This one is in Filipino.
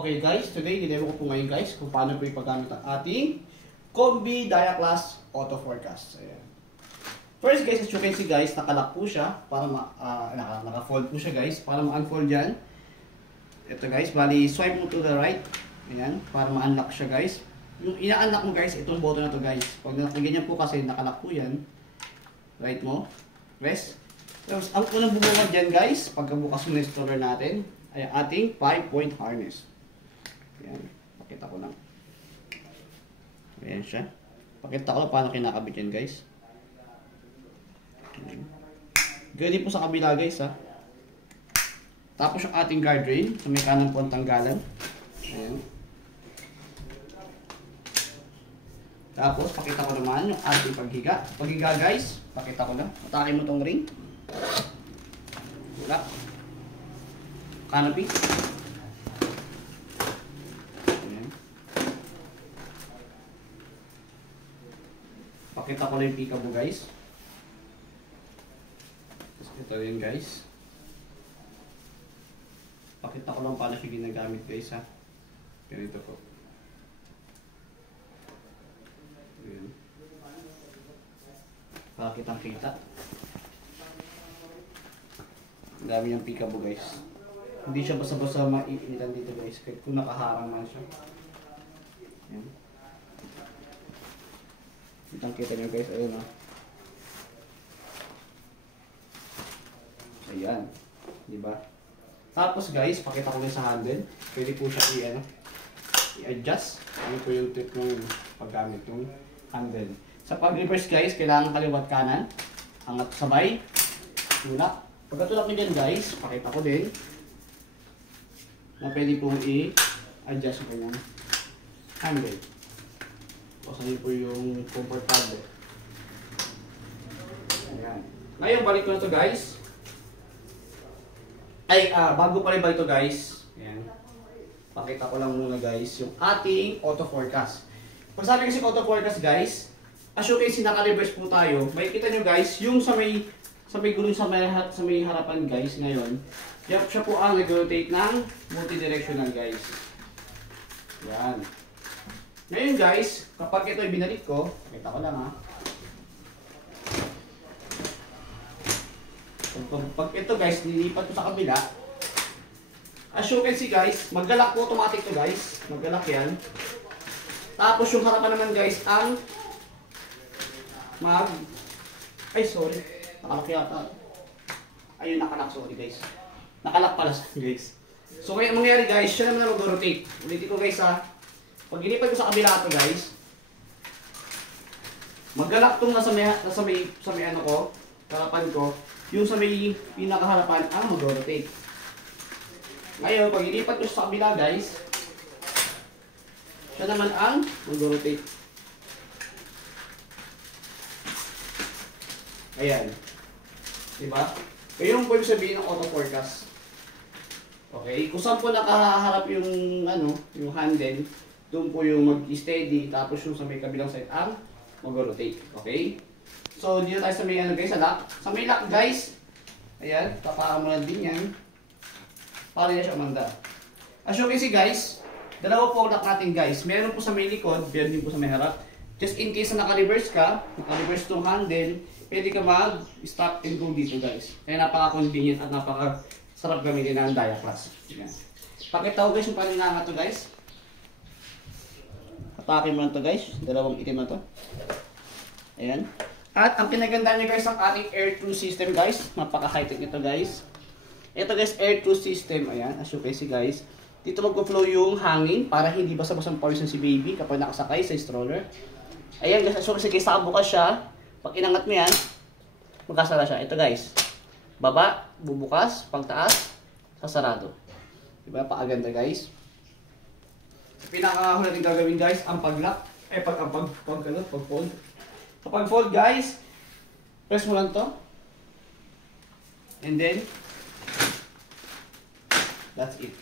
Okay guys, today dinemo ko po ngayon guys kung paano po ipagamit ang ating Combi Diaclass Auto Forecast. Ayan. First guys, as you can see guys, nakalock po siya para naka-fold po siya guys. Para ma-unfold yan, ito guys, bali swipe mo to the right. Ayan, para ma-unlock siya guys. Yung ina-unlock mo guys, itong button na to guys. Pag ganyan po kasi nakalock po yan, right mo, press. Tapos ang unang bubukad dyan guys, pagkabukas mo na installer natin, ay ating 5-point harness. Ayan, pakita ko lang. Ayan siya. Pakita ko lang paano kinakabit yan guys. Ayan. Ganyan po sa kabila guys ha. Tapos yung ating guardrail, sa may kanan po ang tanggalan. Ayan. Tapos pakita ko naman yung ating paghiga. Paghiga guys, pakita ko lang. Atake mo tong ring. Wala. Canopy. Pakita ko lang yung pika mo guys. Ito yun guys. Pakita ko lang paano siya ginagamit guys ha. Ganito po. Ayan. Para kitang kita. Ang dami niyang pika mo guys. Hindi siya basta-basta maiinitan dito guys. Kahit kung nakaharang man siya. Ayan. Kitang-kita nyo guys, ayun o. Ayan. Diba? Tapos guys, pakita ko guys sa handle. Pwede po siya i-adjust. Ano po yung tip ng paggamit ng handle. Sa pag-reverse guys, kailangan kaliwat kanan. Angat sabay. Tulak. Pagkatulak nyo din guys, pakita ko din. Na pwede pong i-adjust ko yung handle. Kasi po yung comfortable. Ayan. Ngayon, balik ko na ito guys. Bago pa rin balik ito guys. Ayan. Pakita ko lang muna guys yung ating auto forecast. Pag sabi kasi auto forecast guys, as you can see, naka-reverse po tayo. May kita nyo guys, yung sa may gulong sa may harapan guys ngayon. Siya po ang nag-rotate ng multi-directional guys. Ayan. Ngayon guys, kapag ito ay binalik ko, kita ko lang ha. Pag ito guys, nilipat ko sa kabila, as you can see guys, maggalak po automatic to guys. Maggalak yan. Tapos yung harapan naman guys, ang sorry. Nakalak yata. Ayun, nakalak. Sorry guys. Nakalak pala guys. So kaya mangyari guys, siya naman na mag-rotate. Ulitin ko guys ha. Pag inipan ko sa kabila ito guys, maggalak itong nasa may ano ko, harapan ko, yung sa may pinakaharapan ang mag-rotate. Ngayon, pag inipan ko sa kabila guys, siya naman ang mag-rotate. Ayan. Diba? Kaya yung po yung sabihin ng auto forecast. Okay, kung saan po nakaharap yung yung handle, doon po yung mag-steady, tapos yung sa may kabilang side ang mag-rotate. Okay? So, dito tayo sa may guys, sa lock. Sa may lock guys, ayan, tapakan mo na din yan. Para niya siya umanda. As you can see guys, dalawa po ang lock natin guys. Meron po sa may likod, meron din po sa may harap. Just in case na naka-reverse ka, naka-reverse itong handle, pwede ka mag-stop and go dito guys. Kaya napaka-convenient at napaka-sarap gamitin ng Diaclass. Pakita ko guys yung paninangat to guys. Atake mo lang to guys, dalawang itim na to. Ayan. At ang pinagandaan niya guys ang ating air-through system guys. Napaka-high-tech nito guys. Ito guys, air-through system. Ayan, as you can see guys. Dito mag-flow yung hangin para hindi basta-basta poison si baby kapag nakasakay sa stroller. Ayan guys, as you can see guys, nakabukas siya. Pag inangat mo yan, magkasara siya. Ito guys, baba, bubukas, pagtaas, sasarado. Diba? Paaganda guys. Pinakahula natin gagawin guys, ang pag-lock, pag-fold. Kapag fold guys, press mo lang to. And then, that's it.